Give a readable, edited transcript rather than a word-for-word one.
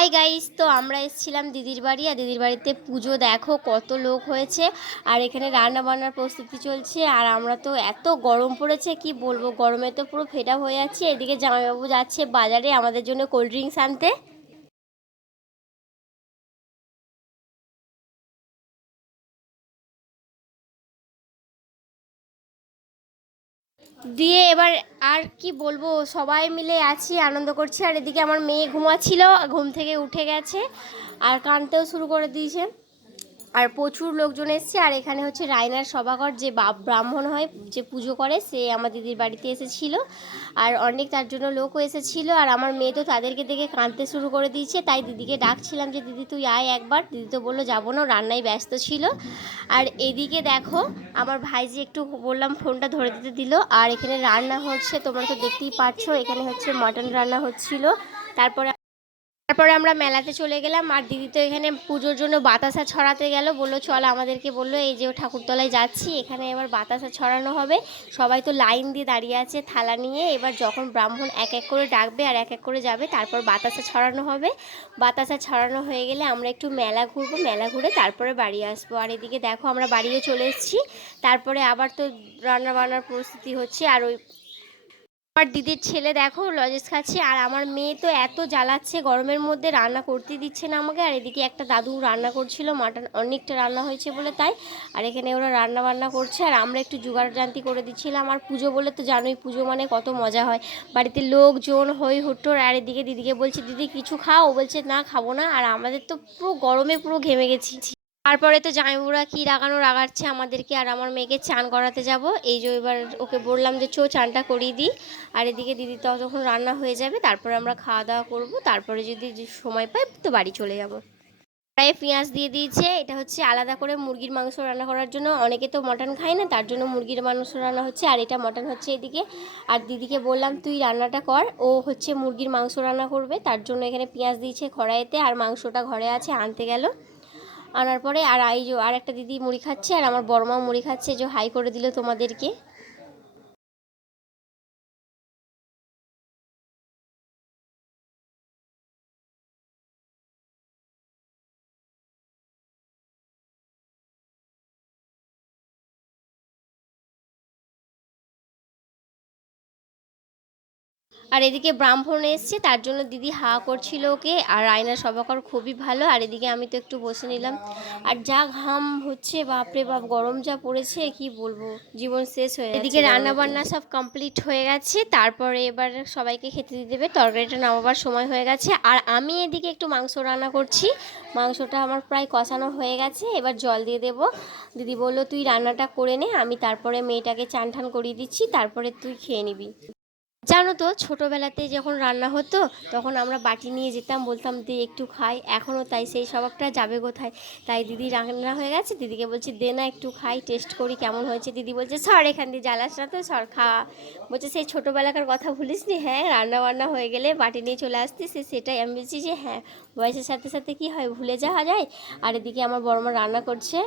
Hi guys, তো আমরা এসেছিলাম দিদির বাড়ি। আর দিদির বাড়িতে পুজো দেখো কত লোক হয়েছে। আর এখানে রান্না বান্নার প্রস্তুতি চলছে। আর আমরা তো এত গরম পড়েছে কি বলবো, গরমে তো পুরো ফেটা হয়ে যাচ্ছে। এদিকে জামাইবাবু যাচ্ছে বাজারে আমাদের জন্য কোল্ড ড্রিঙ্কস আনতে। দিয়ে এবার আর কি বলবো, সবাই মিলে আছি, আনন্দ করছি। আর এদিকে আমার মেয়ে ঘুমাচ্ছিল, ঘুম থেকে উঠে গেছে আর কাঁদতেও শুরু করে দিয়েছে। আর প্রচুর লোকজন এসছে। আর এখানে হচ্ছে রায়নার সভাকর, যে ব্রাহ্মণ হয়, যে পুজো করে, সে আমার দিদির বাড়িতে এসেছিল। আর অনেক তার জন্য লোকও এসেছিল। আর আমার মেয়ে তো তাদেরকে দেখে কাঁদতে শুরু করে দিয়েছে। তাই দিদিকে ডাকছিলাম যে দিদি তুই আয় একবার। দিদি তো বললো যাবো না, রান্নায় ব্যস্ত ছিল। আর এদিকে দেখো আমার ভাইজি একটু বললাম ফোনটা ধরে দিতে দিল। আর এখানে রান্না হচ্ছে, তোমরা তো দেখতেই পাচ্ছ, এখানে হচ্ছে মাটন রান্না হচ্ছিল। তারপরে তারপরে আমরা মেলাতে চলে গেলাম। আর দিদি তো এখানে পুজোর জন্য বাতাসা ছড়াতে গেল, বললো চল, আমাদেরকে বললো এই যে ঠাকুরতলায় যাচ্ছি, এখানে এবার বাতাসা ছড়ানো হবে। সবাই তো লাইন দিয়ে দাঁড়িয়ে আছে থালা নিয়ে। এবার যখন ব্রাহ্মণ এক এক করে ডাকবে আর এক এক করে যাবে, তারপর বাতাসা ছড়ানো হবে। বাতাসা ছড়ানো হয়ে গেলে আমরা একটু মেলা ঘুরবো, মেলা ঘুরে তারপরে বাড়ি আসবো। আর এদিকে দেখো আমরা বাড়িও চলে এসেছি। তারপরে আবার তো রান্না বান্নার প্রস্তুতি হচ্ছে। আর ওই আমার দিদির ছেলে দেখো লজেন্স খাচ্ছে। আর আমার মেয়ে তো এত জ্বালাচ্ছে, গরমের মধ্যে রান্না করতে দিচ্ছে না আমাকে। আর এদিকে একটা দাদু রান্না করছিল, মাটন অনেকটা রান্না হয়েছে বলে তাই। আর এখানে ওরা রান্না বান্না করছে আর আমরা একটু জোগাড় জান্তি করে দিচ্ছিলাম। আর পুজো বলে তো জানোই, পুজো মানে কত মজা হয়, বাড়িতে লোকজন হই হুট্টোর। আর এদিকে দিদিকে বলছি দিদি কিছু খাও, ও বলছে না খাবো না। আর আমাদের তো পুরো গরমে পুরো ঘেমে গেছি। তারপরে তো জামাইবুড়া কি রাগাচ্ছে আমাদেরকে। আর আমার মেয়েকে চান করাতে যাব, এই যে এবার ওকে বললাম যে চো চানটা করিয়ে দিই। আর এদিকে দিদি তো তখন রান্না হয়ে যাবে, তারপরে আমরা খাওয়া দাওয়া করব। তারপরে যদি সময় পাই তো বাড়ি চলে যাব। প্রায় পেঁয়াজ দিয়ে দিয়েছে। এটা হচ্ছে আলাদা করে মুরগির মাংস রান্না করার জন্য, অনেকে তো মটন খায় না, তার জন্য মুরগির মাংস রান্না হচ্ছে। আর এটা মটন হচ্ছে এদিকে। আর দিদিকে বললাম তুই রান্নাটা কর, ও হচ্ছে মুরগির মাংস রান্না করবে, তার জন্য এখানে পেঁয়াজ দিয়েছে কড়াইতে। আর মাংসটা ঘরে আছে, আনতে গেল। আনার পরে আর এই যে আর একটা দিদি মুড়ি খাচ্ছে, আর আমার বড় মা মুড়ি খাচ্ছে, যে হাই করে দিল তোমাদেরকে। আর এদিকে ব্রাহ্মণ এসছে, তার জন্য দিদি হা করছিল ওকে। আর আয়নার সবাকর খুবই ভালো। আর এদিকে আমি তো একটু বসে নিলাম। আর যা ঘাম হচ্ছে, বাপরে বাপ, গরম যা পড়েছে কি বলবো, জীবন শেষ হয়ে যাচ্ছে। এদিকে রান্না বান্না সব কমপ্লিট হয়ে গেছে, তারপরে এবার সবাইকে খেতে দিয়ে দেবে, তরকারিটা নামাবার সময় হয়ে গেছে। আর আমি এদিকে একটু মাংস রান্না করছি। মাংসটা আমার প্রায় কষানো হয়ে গেছে, এবার জল দিয়ে দেবো। দিদি বললো তুই রান্নাটা করে নে, আমি তারপরে মেয়েটাকে চান ঠান করিয়ে দিচ্ছি, তারপরে তুই খেয়ে নিবি। জানো তো ছোটোবেলাতে যখন রান্না হতো, তখন আমরা বাটি নিয়ে যেতাম, বলতাম দে একটু খাই। এখনও তাই, সেই স্বভাবটা যাবে কোথায়। তাই দিদি রান্না হয়ে গেছে, দিদিকে বলছি দে না একটু খাই, টেস্ট করি কেমন হয়েছে। দিদি বলছে সর এখান দিয়ে, জ্বালাস না তো, সর খাওয়া। বলছে সেই ছোটোবেলাকার কথা ভুলিস নি? হ্যাঁ, রান্না বান্না হয়ে গেলে বাটি নিয়ে চলে আসতিস, সেটাই। আমি বলছি যে হ্যাঁ, বয়সের সাথে সাথে কি হয়, ভুলে যাওয়া যায়। আর এদিকে আমার বড় মা রান্না করছে।